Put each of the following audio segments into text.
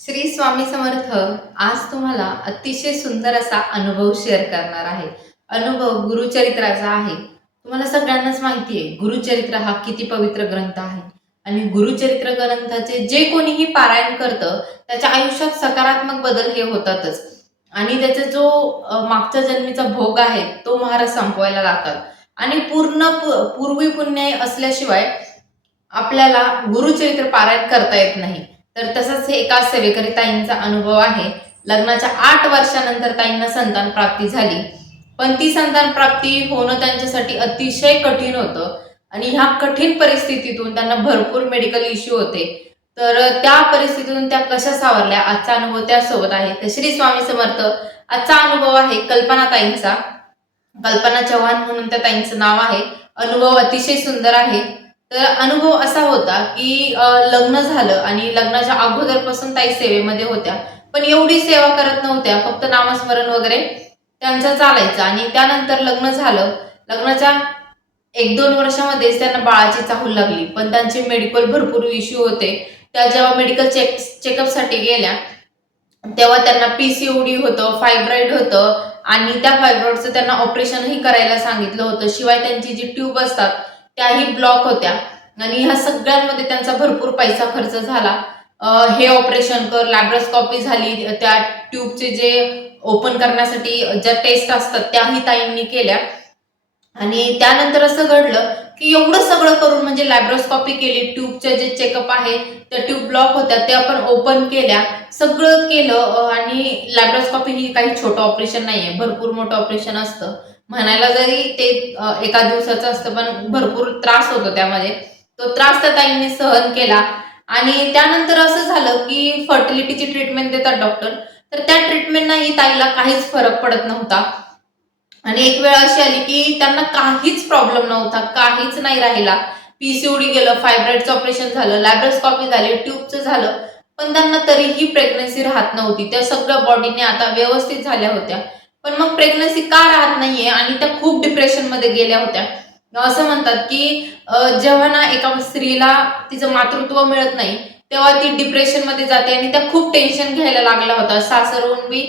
श्री स्वामी समर्थ. आज तुम्हाला अतिशय सुंदर असा अनुभव शेअर करणार आहे. अनुभव गुरुचरित्राचा आहे. तुम्हाला सगळ्यांनाच माहिती आहे गुरुचरित्र हा किती पवित्र ग्रंथ आहे आणि गुरुचरित्र ग्रंथाचे जे कोणीही पारायण करतं त्याच्या आयुष्यात सकारात्मक बदल हे होतातच आणि त्याचा जो मागच्या जन्मीचा भोग आहे तो महाराज संपवायला लागतात आणि पूर्वी पुण्य असल्याशिवाय आपल्याला गुरुचरित्र पारायण करता येत नाही. तर तसंच हे एका सेवेकरी ताईंचा अनुभव आहे. लग्नाच्या 8 वर्षानंतर ताईंना संतान प्राप्ती झाली, पण ती संतान प्राप्ती होणं त्यांच्यासाठी अतिशय कठीण होतं आणि ह्या कठीण परिस्थितीतून त्यांना भरपूर मेडिकल इश्यू होते. तर त्या परिस्थितीतून त्या कशा सावरल्या आजचा अनुभव त्यासोबत आहे. तर श्री स्वामी समर्थ. आजचा अनुभव आहे कल्पना ताईंचा. कल्पना चव्हाण म्हणून त्या ताईंचं नाव आहे. अनुभव अतिशय सुंदर आहे. तर अनुभव असा होता की लग्न झालं आणि लग्नाच्या अगोदरपासून ताई सेवेमध्ये होत्या, पण एवढी सेवा करत नव्हत्या. फक्त नामस्मरण वगैरे त्यांचं चालायचं आणि त्यानंतर लग्न झालं. लग्नाच्या 1-2 वर्षामध्येच त्यांना बाळाची चाहूल लागली, पण त्यांचे मेडिकल भरपूर इश्यू होते. त्या जेव्हा मेडिकल चेकअपसाठी गेल्या तेव्हा त्यांना पीसीओडी होतं, फायब्रॉइड होतं आणि त्या फायब्रॉइडचं त्यांना ऑपरेशनही करायला सांगितलं होतं. शिवाय त्यांची जी ट्यूब असतात त्याही ब्लॉक होत्या आणि ह्या सगळ्यांमध्ये त्यांचा भरपूर पैसा खर्च झाला. हे ऑपरेशन कर, लॅब्रोस्कोपी झाली, त्या ट्यूबचे जे ओपन करण्यासाठी ज्या टेस्ट असतात त्याही ताईंनी केल्या आणि त्यानंतर असं घडलं की एवढं सगळं करून म्हणजे लॅब्रोस्कोपी केली, ट्यूबचे जे चेकअप आहे त्या ट्यूब ब्लॉक होत्या त्या पण ओपन केल्या, सगळं केलं आणि लॅब्रोस्कोपी ही काही छोटं ऑपरेशन नाहीये, भरपूर मोठं ऑपरेशन असतं. म्हणायला जरी ते एका दिवसाचं असतं पण भरपूर त्रास होतो त्यामध्ये. तो त्रास त्या ताईंनी सहन केला आणि त्यानंतर असं झालं की फर्टिलिटीची ट्रीटमेंट देतात डॉक्टर. तर त्या ट्रीटमेंटनाही ताईला काहीच फरक पडत नव्हता आणि एक वेळ अशी आली की त्यांना काहीच प्रॉब्लेम नव्हता, काहीच नाही राहिला. पीसीओडी गेलं, फायब्रॉइडचं ऑपरेशन झालं, लॅब्रोस्कोपी झाली, ट्यूबचं झालं, पण त्यांना तरीही प्रेग्नन्सी राहत नव्हती. त्या सगळ्या बॉडीने आता व्यवस्थित झाल्या होत्या, पण मग प्रेग्नन्सी का राहत नाहीये आणि त्या खूप डिप्रेशनमध्ये गेल्या होत्या. असं म्हणतात की जेव्हा ना एका स्त्रीला तिचं मातृत्व मिळत नाही तेव्हा ती डिप्रेशनमध्ये जाते आणि त्या खूप टेन्शन घ्यायला लागल्या होत्या. सासरहून बी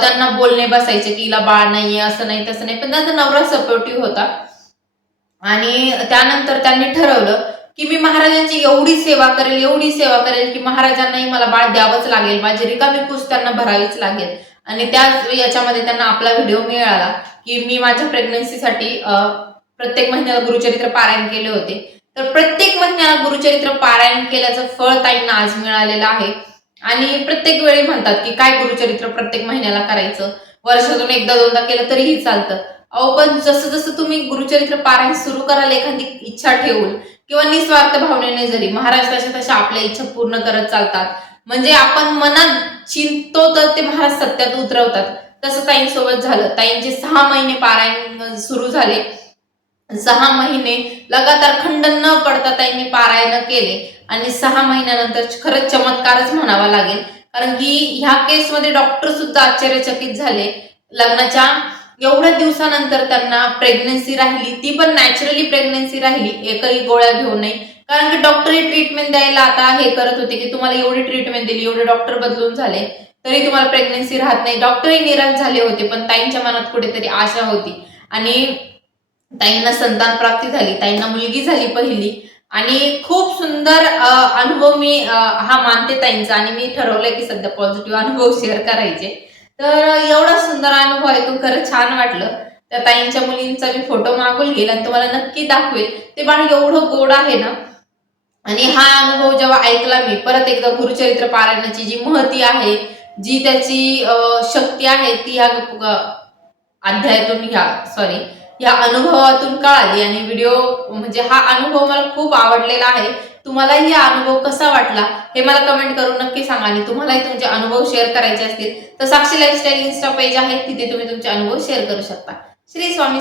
त्यांना बोलणे बसायचे की हिला बाळ नाहीये, असं नाही तसं नाही, पण त्यांचा नवरा सपोर्टिव्ह होता आणि त्यानंतर त्यांनी ठरवलं की मी महाराजांची एवढी सेवा करेल, एवढी सेवा करेल की महाराजांनाही मला बाळ द्यावंच लागेल, माझी रिकामी कुस त्यांना भरावीच लागेल. आणि त्याच याच्यामध्ये त्यांना आपला व्हिडिओ मिळाला की मी माझ्या प्रेग्नन्सीसाठी प्रत्येक महिन्याला गुरुचरित्र पारायण केले होते. तर प्रत्येक महिन्याला गुरुचरित्र पारायण केल्याचं फळ ताईंना आज मिळालेलं आहे आणि प्रत्येक वेळी म्हणतात की काय गुरुचरित्र प्रत्येक महिन्याला करायचं, वर्षातून एकदा दोनदा केलं तरीही चालतं. अहो पण जसं जसं तुम्ही गुरुचरित्र पारायण सुरू कराल एखादी इच्छा ठेवून किंवा निस्वार्थ भावनेने जरी, महाराज तशा तशा आपल्या इच्छा पूर्ण करत चालतात. म्हणजे आपण मनात चिंतो तर ते महाराज सत्यात उतरवतात. तसं ताईंसोबत झालं. ताईंचे 6 महिने पारायण सुरू झाले. 6 महिने लगातार खंड न पडता ताईंनी पारायण केले आणि 6 महिन्यानंतर खरंच चमत्कारच म्हणावा लागेल, कारण की ह्या केसमध्ये डॉक्टर सुद्धा आश्चर्यचकित झाले. लग्नाच्या एवढ्या दिवसानंतर त्यांना प्रेग्नन्सी राहिली, ती पण नॅचरली प्रेग्नन्सी राहिली, एकही गोळ्या घेऊन नाही. कारण की डॉक्टरही ट्रीटमेंट द्यायला आता हे करत होते की तुम्हाला एवढी ट्रीटमेंट दिली, एवढे डॉक्टर बदलून झाले तरी तुम्हाला प्रेग्नन्सी राहत नाही. डॉक्टरही निराश झाले होते, पण ताईंच्या मनात कुठेतरी आशा होती आणि ताईंना संतान प्राप्ती झाली. ताईंना मुलगी झाली पहिली आणि खूप सुंदर अनुभव मी हा मानते ताईंचा आणि मी ठरवलंय की सध्या पॉझिटिव्ह अनुभव शेअर करायचे. तर एवढा सुंदर अनुभव ऐकून खरंच छान वाटलं. त्या ताईंच्या मुलींचा मी फोटो मागून घेईल आणि तुम्हाला नक्की दाखवेल. ते बाळ एवढं गोड आहे ना. आणि हा अनुभव जेव्हा ऐकला मी परत एकदा गुरुचरित्र पारायणाची जी महती आहे, जी त्याची शक्ती आहे ती ह्या अध्यायातून ह्या अनुभवातून कळाली आणि व्हिडिओ म्हणजे हा अनुभव मला खूप आवडलेला आहे. तुम्हालाही हा अनुभव कसा वाटला हे मला कमेंट करून नक्की सांगा आणि तुम्हालाही तुमचे अनुभव शेअर करायचे असतील तर साक्षी लाईफस्टाईल इन्स्टा पेज आहे, तिथे तुम्ही तुमचे अनुभव शेअर करू शकता. श्री स्वामी